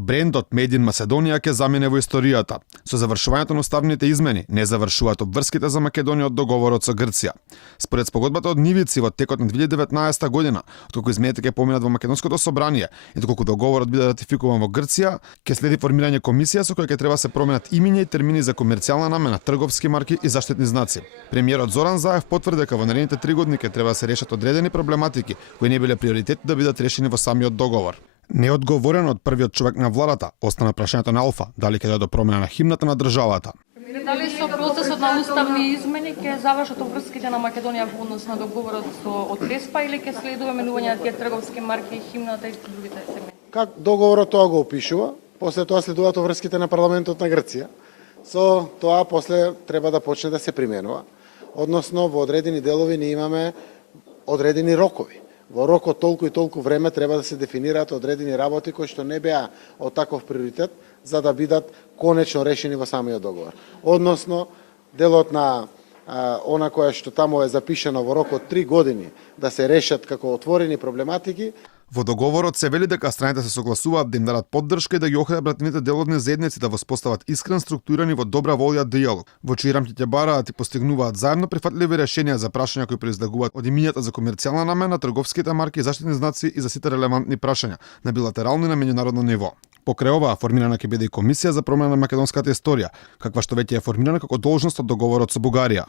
Брендот Made in Macedonија ќе замине во историјата. Со завршувањето на уставните измени не завршуваат обврските за Македонија од договорот со Грција. Според спогодбата од Нивици во текот на 2019 година, откако измените ќе поминат во македонското собрание и доколку договорот биде ратификуван во Грција, ќе следи формирање комисија со која ќе треба се променат имиња и термини за комерцијална намена, трговски марки и заштитни знаци. Премиерот Зоран Заев потврди дека во наредните 3 години ќе треба да се решат одредени проблематики кои не биле приоритет да бидат решени во самиот договор. Неодговорено од првиот човек на владата остана прашањето на Алфа дали ќе дојде до промена на химната на државата. Дали со процесот на уставни измени ќе завршат обврските на Македонија во однос на договорот со Преспа или ќе следува менување на тие трговски марки, химната и другите сегменти? Как договорот тоа го опишува, после тоа следуваат обврските на парламентот на Грција. Со тоа после треба да почне да се применува. Односно во одредени делови ние имаме одредени рокови. Во рок од толку и толку време треба да се дефинираат одредени работи кои што не беа од таков приоритет за да бидат конечно решени во самиот договор. Односно, делот на она кое што таму е запишено во рок од 3 години да се решат како отворени проблематики. Во договорот се вели дека страните се согласуваат да им дадат поддршка и да ги охрабрат нивните деловни заедници да воспостават искрен, структуриран и во добра волја диалог, во чии рамки ќе бараат и постигнуваат заедно прифатливи решенија за прашања кои произлегуваат од имињата за комерцијална намена, трговските марки, заштитни знаци и за сите релевантни прашања на билатерално и на меѓународно ниво. Покрај оваа формирана ќе биде и комисија за промена на македонската историја, каква што веќе е формирана како должност од договорот со Бугарија.